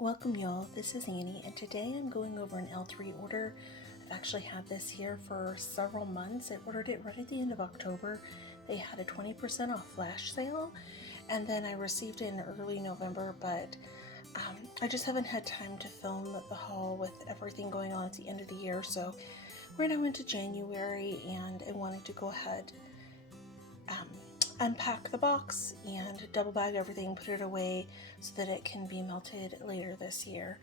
Welcome y'all, this is Annie, and today I'm going over an L3 order. I've actually had this here for several months. I ordered it right at the end of October. They had a 20% off flash sale, and then I received it in early November, but I just haven't had time to film the haul with everything going on at the end of the year, so we're now into January, and I wanted to go ahead unpack the box and double bag everything, put it away so that it can be melted later this year.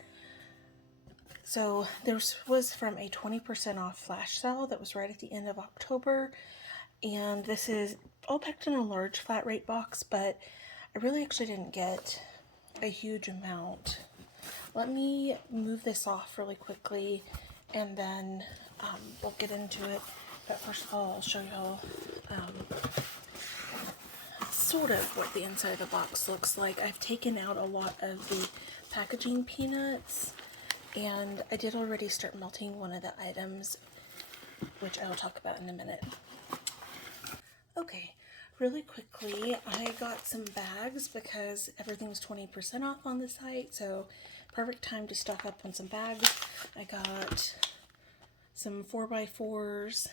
So this was from a 20% off flash sale that was right at the end of October, and this is all packed in a large flat rate box, but I really actually didn't get a huge amount. Let me move this off really quickly and then we'll get into it. But first of all, I'll show y'all sort of what the inside of the box looks like. I've taken out a lot of the packaging peanuts, and I did already start melting one of the items, which I will talk about in a minute. Okay, really quickly, I got some bags because everything's 20% off on the site, so perfect time to stock up on some bags. I got some 4x4s,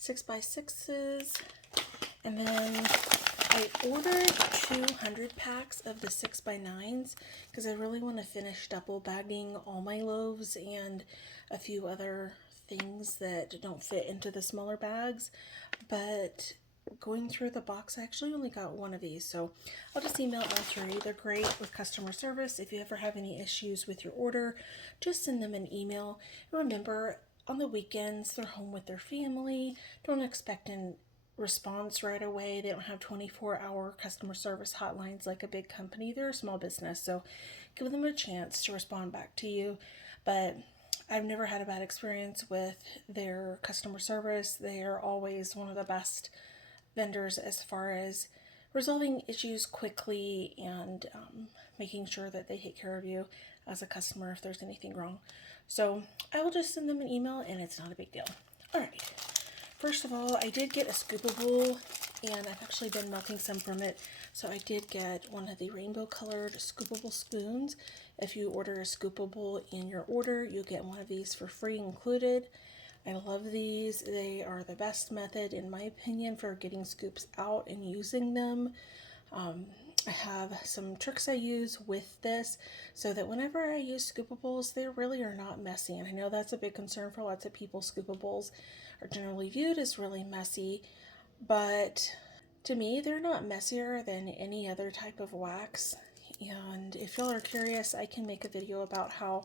6x6s, and then I ordered 200 packs of the 6x9s because I really want to finish double bagging all my loaves and a few other things that don't fit into the smaller bags. But going through the box, I actually only got one of these, so I'll just email L3. They're great with customer service. If you ever have any issues with your order, just send them an email. Remember, on the weekends, they're home with their family. Don't expect a response right away. They don't have 24-hour customer service hotlines like a big company. They're a small business, so give them a chance to respond back to you. But I've never had a bad experience with their customer service. They are always one of the best vendors as far as resolving issues quickly and making sure that they take care of you as a customer if there's anything wrong. So I will just send them an email and it's not a big deal. Alright, first of all, I did get a scoopable, and I've actually been melting some from it. So I did get one of the rainbow colored scoopable spoons. If you order a scoopable in your order, you'll get one of these for free included. I love these. They are the best method, in my opinion, for getting scoops out and using them. I have some tricks I use with this so that whenever I use scoopables, they really are not messy. And I know that's a big concern for lots of people. Scoopables are generally viewed as really messy, but to me, they're not messier than any other type of wax. And if y'all are curious, I can make a video about how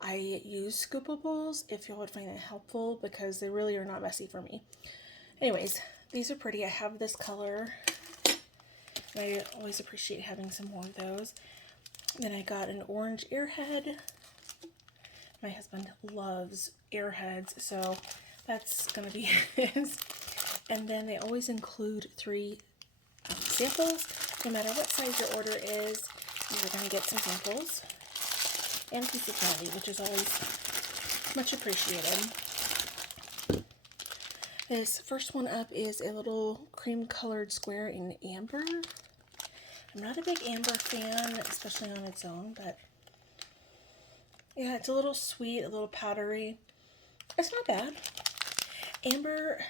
I use scoopables if y'all would find that helpful, because they really are not messy for me. Anyways, these are pretty. I have this color, and I always appreciate having some more of those. Then I got an orange airhead. My husband loves airheads, so that's gonna be his. And then they always include 3 samples. No matter what size your order is, you're gonna get some samples and a piece of candy, which is always much appreciated. This first one up is a little cream colored square in amber. I'm not a big amber fan, especially on its own, but yeah, it's a little sweet, a little powdery. It's not bad. Amber,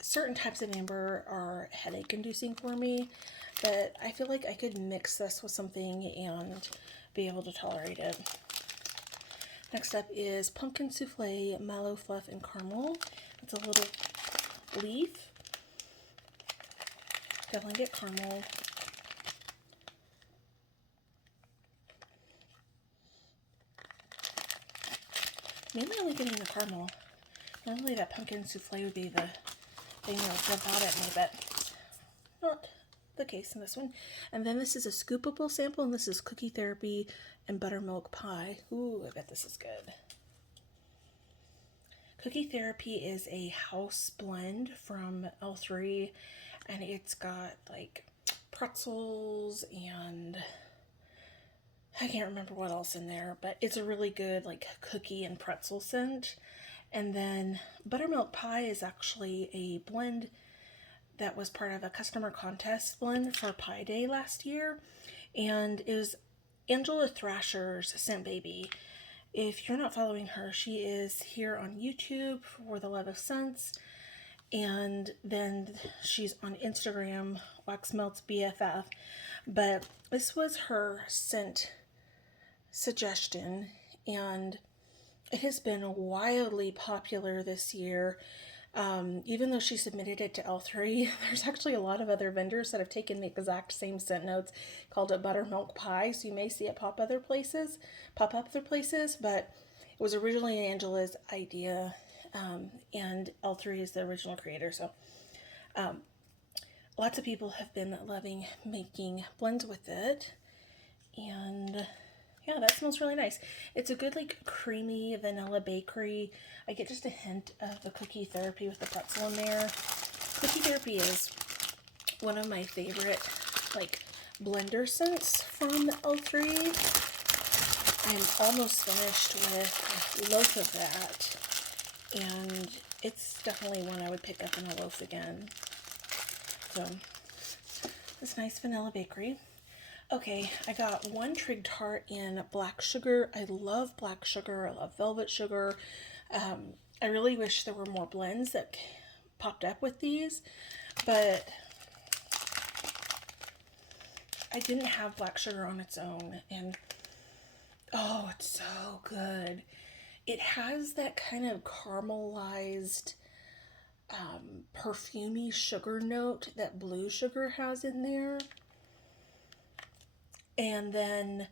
certain types of amber are headache inducing for me, but I feel like I could mix this with something and be able to tolerate it. Next up is pumpkin souffle, mallow fluff, and caramel. It's a little leaf. Definitely get caramel. Mainly only getting the caramel. Normally that pumpkin souffle would be the thing that would jump out at me, but not the case in this one. And then this is a scoopable sample, and this is Cookie Therapy and Buttermilk Pie. Ooh, I bet this is good. Cookie Therapy is a house blend from L3, and it's got like pretzels and I can't remember what else in there, but it's a really good like cookie and pretzel scent. And then Buttermilk Pie is actually a blend that was part of a customer contest blend for Pie Day last year. and it was Angela Thrasher's Scent Baby. If you're not following her, she is here on YouTube for the Love of Scents, and then she's on Instagram, Wax Melts BFF. But this was her scent suggestion, and it has been wildly popular this year. Even though she submitted it to L3, there's actually a lot of other vendors that have taken the exact same scent notes, called it buttermilk pie. So you may see it pop up other places, but it was originally Angela's idea, and L3 is the original creator. So lots of people have been loving making blends with it, and yeah, that smells really nice. It's a good, like, creamy vanilla bakery. I get just a hint of the Cookie Therapy with the pretzel in there. Cookie Therapy is one of my favorite, like, blender scents from L3. I'm almost finished with a loaf of that, and it's definitely one I would pick up in a loaf again. So, this nice vanilla bakery. Okay, I got one Trig Tart in black sugar. I love black sugar. I love velvet sugar. I really wish there were more blends that popped up with these, but I didn't have black sugar on its own, and oh, it's so good. It has that kind of caramelized, perfumey sugar note that blue sugar has in there. And then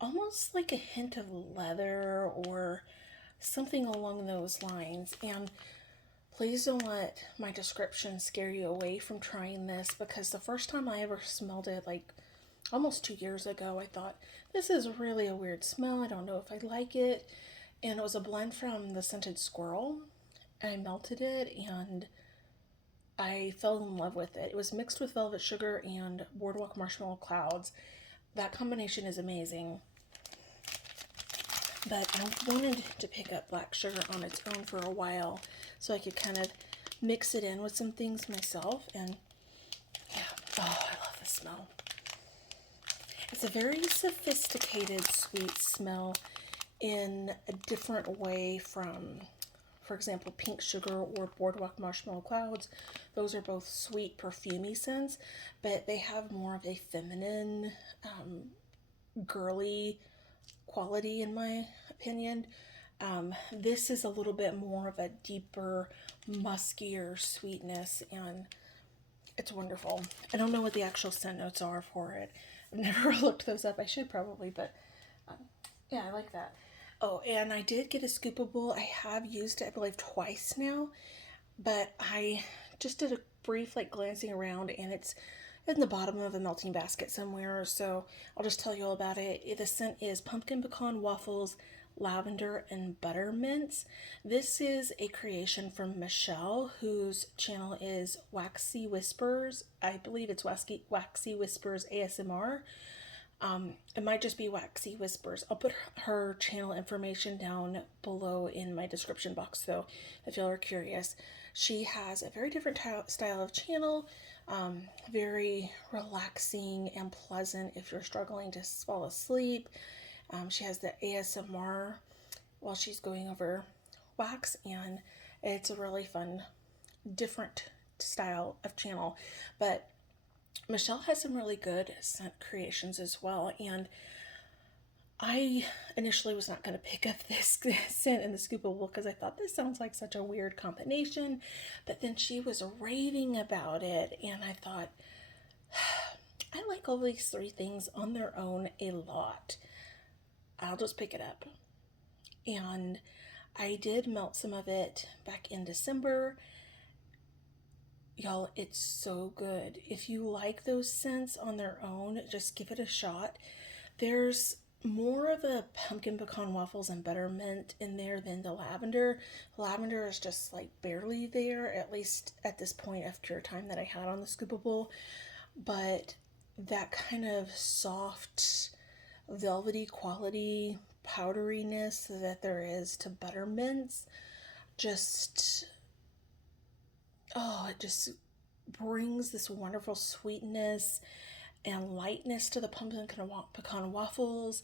almost like a hint of leather or something along those lines. And please don't let my description scare you away from trying this, because the first time I ever smelled it, like almost 2 years ago, I thought, this is really a weird smell. I don't know if I like it. And it was a blend from the Scented Squirrel. I melted it and I fell in love with it. It was mixed with velvet sugar and boardwalk marshmallow clouds. That combination is amazing. But I wanted to pick up black sugar on its own for a while so I could kind of mix it in with some things myself. And yeah, oh, I love the smell. It's a very sophisticated sweet smell in a different way from, for example, pink sugar or boardwalk marshmallow clouds. Those are both sweet, perfumey scents, but they have more of a feminine, girly quality in my opinion. This is a little bit more of a deeper, muskier sweetness, and it's wonderful. I don't know what the actual scent notes are for it. I've never looked those up. I should probably, but yeah, I like that. Oh, and I did get a scoopable. I have used it, I believe, twice now, but I just did a brief, like, glancing around, and it's in the bottom of a melting basket somewhere, so I'll just tell you all about it. The scent is pumpkin pecan waffles, lavender, and buttermints. This is a creation from Michelle, whose channel is Waxy Whispers. I believe it's Waxy Whispers ASMR. It might just be Waxy Whispers. I'll put her channel information down below in my description box, though, if y'all are curious. She has a very different style of channel, very relaxing and pleasant if you're struggling to fall asleep. She has the ASMR while she's going over wax, and it's a really fun, different style of channel. But Michelle has some really good scent creations as well, and I initially was not going to pick up this scent in the scoopable because I thought this sounds like such a weird combination, but then she was raving about it, and I thought, I like all these three things on their own a lot. I'll just pick it up. And I did melt some of it back in December. Y'all, it's so good. If you like those scents on their own, just give it a shot. There's more of a pumpkin pecan waffles and buttermint in there than the lavender. Lavender is just like barely there, at least at this point after time that I had on the scoopable. But that kind of soft, velvety quality, powderiness that there is to buttermints, just, oh, it just brings this wonderful sweetness. and lightness to the pumpkin pecan waffles,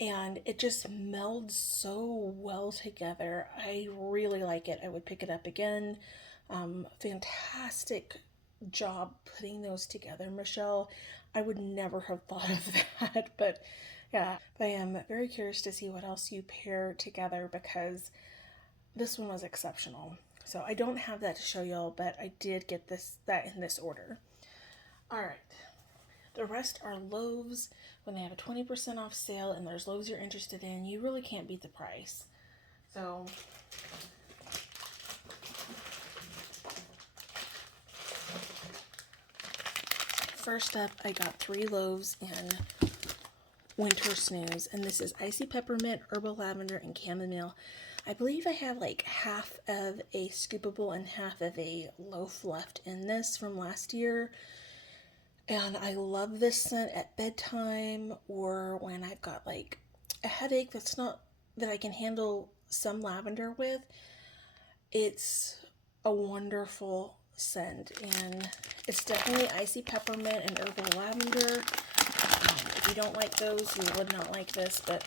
and it just melds so well together. I really like it. I would pick it up again. Fantastic job putting those together, Michelle. I would never have thought of that, but yeah, I am very curious to see what else you pair together because this one was exceptional. So I don't have that to show y'all, but I did get that in this order. All right. The rest are loaves. When they have a 20% off sale and there's loaves you're interested in, you really can't beat the price. So first up, I got 3 loaves in Winter Snooze, and this is icy peppermint, herbal lavender, and chamomile. I believe I have like half of a scoopable and half of a loaf left in this from last year. And I love this scent at bedtime or when I've got like a headache that I can handle some lavender with. It's a wonderful scent, and it's definitely icy peppermint and herbal lavender. If you don't like those, you would not like this, but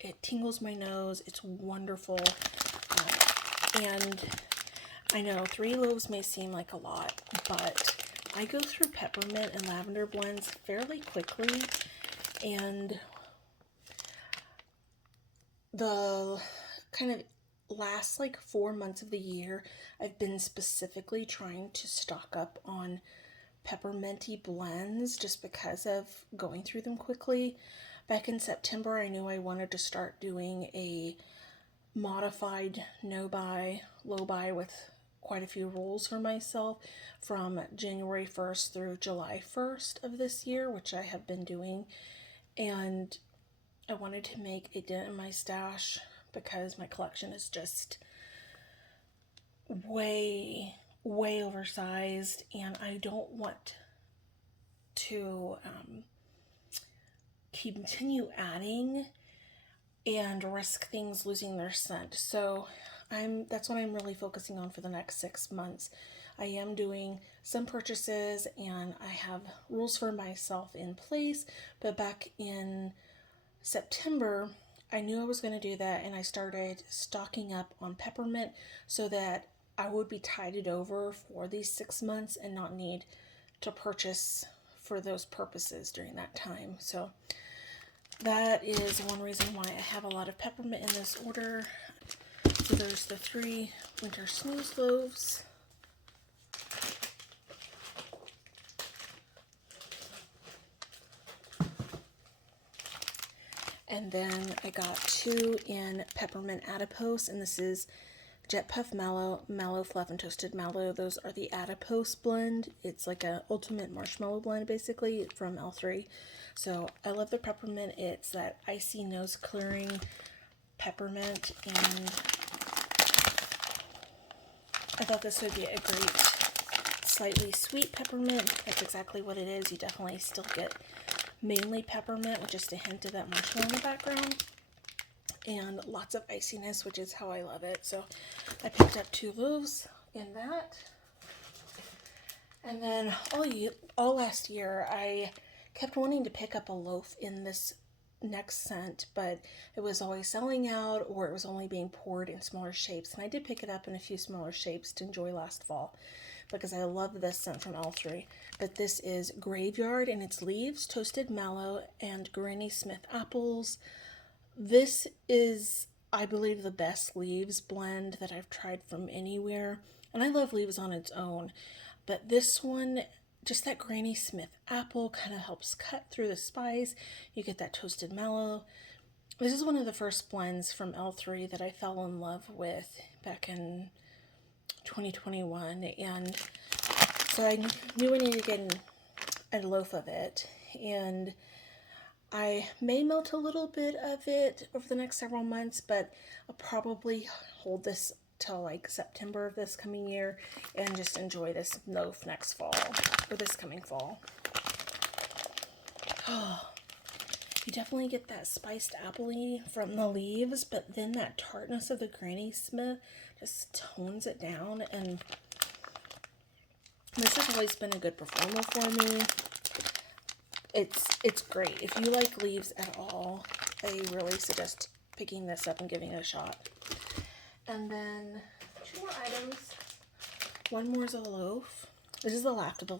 it tingles my nose. It's wonderful. And I know 3 loaves may seem like a lot, but I go through peppermint and lavender blends fairly quickly, and the kind of last like 4 months of the year, I've been specifically trying to stock up on pepperminty blends just because of going through them quickly. Back in September, I knew I wanted to start doing a modified no-buy, low-buy with quite a few rules for myself from January 1st through July 1st of this year, which I have been doing. And I wanted to make a dent in my stash because my collection is just way oversized, and I don't want to continue adding and risk things losing their scent. So that's what I'm really focusing on for the next 6 months. I am doing some purchases and I have rules for myself in place, but back in September, I knew I was going to do that, and I started stocking up on peppermint so that I would be tided over for these 6 months and not need to purchase for those purposes during that time. So that is one reason why I have a lot of peppermint in this order. So there's the 3 Winter Snooze loaves. And then I got 2 in Peppermint Adipose, and this is Jet Puff Mallow, Mallow Fluff, and Toasted Mallow. Those are the Adipose blend. It's like a ultimate marshmallow blend, basically, from L3. So I love the peppermint. It's that icy nose clearing peppermint, and I thought this would be a great slightly sweet peppermint. That's exactly what it is. You definitely still get mainly peppermint with just a hint of that marshmallow in the background, and lots of iciness, which is how I love it. So I picked up 2 loaves in that. And then all last year I kept wanting to pick up a loaf in this next scent, but it was always selling out or it was only being poured in smaller shapes. And I did pick it up in a few smaller shapes to enjoy last fall because I love this scent from L3. But this is Graveyard, and it's leaves, toasted mallow, and Granny Smith apples. This is, I believe, the best leaves blend that I've tried from anywhere. And I love leaves on its own, but this one, just that Granny Smith apple kind of helps cut through the spice. You get that toasted mallow. This is one of the first blends from L3 that I fell in love with back in 2021, and so I knew I needed to get a loaf of it, and I may melt a little bit of it over the next several months, but I'll probably hold this till like September of this coming year and just enjoy this loaf next fall, or this coming fall. Oh, you definitely get that spiced apple-y from the leaves, but then that tartness of the Granny Smith just tones it down, and This has always been a good performer for me. It's great. If you like leaves at all, I really suggest picking this up and giving it a shot. And then 2 more items. One more is a loaf. This is the last of the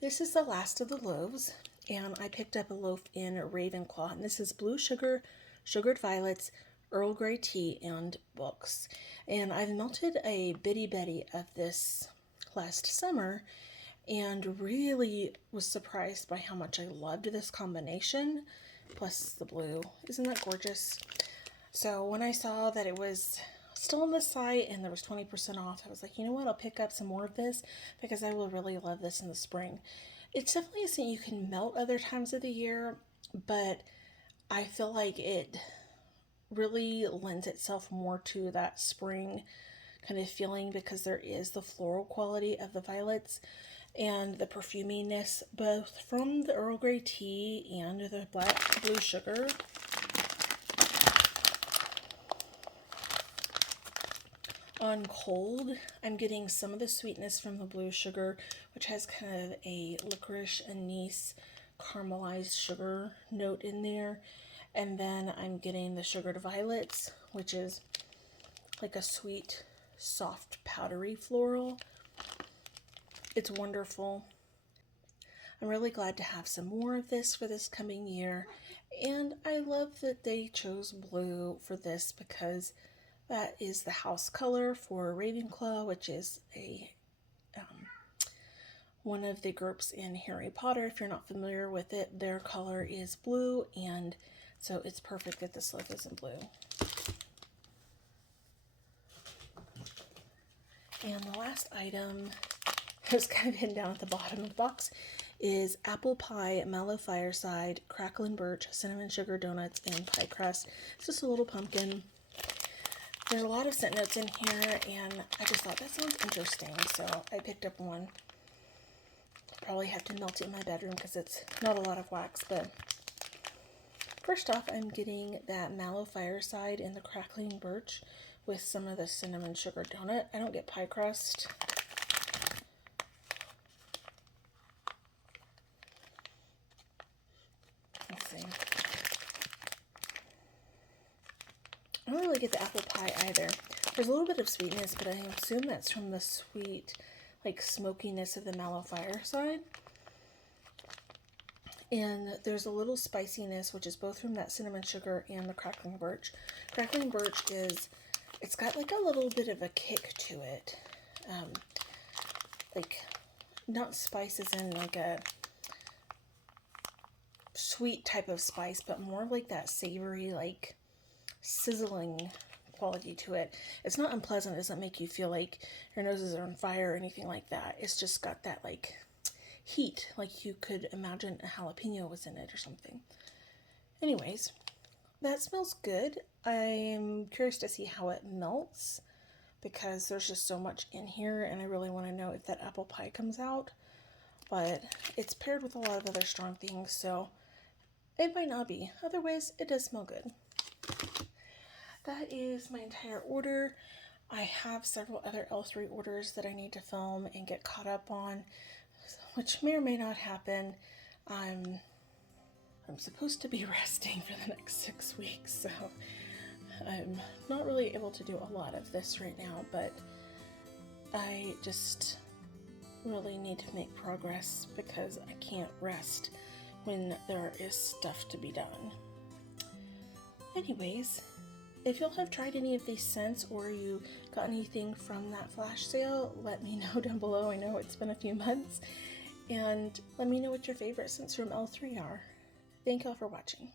This is the last of the loaves, and I picked up a loaf in Ravenclaw, and this is blue sugar, sugared violets, Earl Grey tea, and books. And I've melted a bitty betty of this last summer and really was surprised by how much I loved this combination, plus the blue. Isn't that gorgeous? So when I saw that it was still on the site and there was 20% off, I was like, you know what, I'll pick up some more of this because I will really love this in the spring. It's definitely a scent you can melt other times of the year, but I feel like it really lends itself more to that spring kind of feeling because there is the floral quality of the violets and the perfuminess both from the Earl Grey tea and the blue sugar. On cold, I'm getting some of the sweetness from the blue sugar, which has kind of a licorice, anise, caramelized sugar note in there. And then I'm getting the sugared violets, which is like a sweet, soft, powdery floral. It's wonderful. I'm really glad to have some more of this for this coming year. And I love that they chose blue for this because that is the house color for Ravenclaw, which is a one of the groups in Harry Potter. If you're not familiar with it, their color is blue, and so it's perfect that this loaf is in blue. And the last item, it's kind of hidden down at the bottom of the box, is apple pie, mallow fireside, crackling birch, cinnamon sugar donuts, and pie crust. It's just a little pumpkin. There's a lot of scent notes in here, and I just thought that sounds interesting, so I picked up one. Probably have to melt it in my bedroom because it's not a lot of wax, but first off, I'm getting that mallow fireside and the crackling birch with some of the cinnamon sugar donut. I don't get pie crust. Let's see. I don't really get the apple pie either. There's a little bit of sweetness, but I assume that's from the sweet, like, smokiness of the mallow fireside. And there's a little spiciness, which is both from that cinnamon sugar and the crackling birch. Crackling birch it's got like a little bit of a kick to it. Like, not spices in like a sweet type of spice, but more like that savory, like, sizzling quality to it. It's not unpleasant. It doesn't make you feel like your noses are on fire or anything like that. It's just got that like heat, like you could imagine a jalapeno was in it or something. Anyways, that smells good. I'm curious to see how it melts because there's just so much in here, and I really want to know if that apple pie comes out. But it's paired with a lot of other strong things, so it might not be. Otherwise, it does smell good. That is my entire order. I have several other L3 orders that I need to film and get caught up on, which may or may not happen. I'm supposed to be resting for the next 6 weeks, so I'm not really able to do a lot of this right now, but I just really need to make progress because I can't rest when there is stuff to be done. Anyways, if you'll have tried any of these scents or you got anything from that flash sale, let me know down below. I know it's been a few months. And let me know what your favorite scents from L3 are. Thank y'all for watching.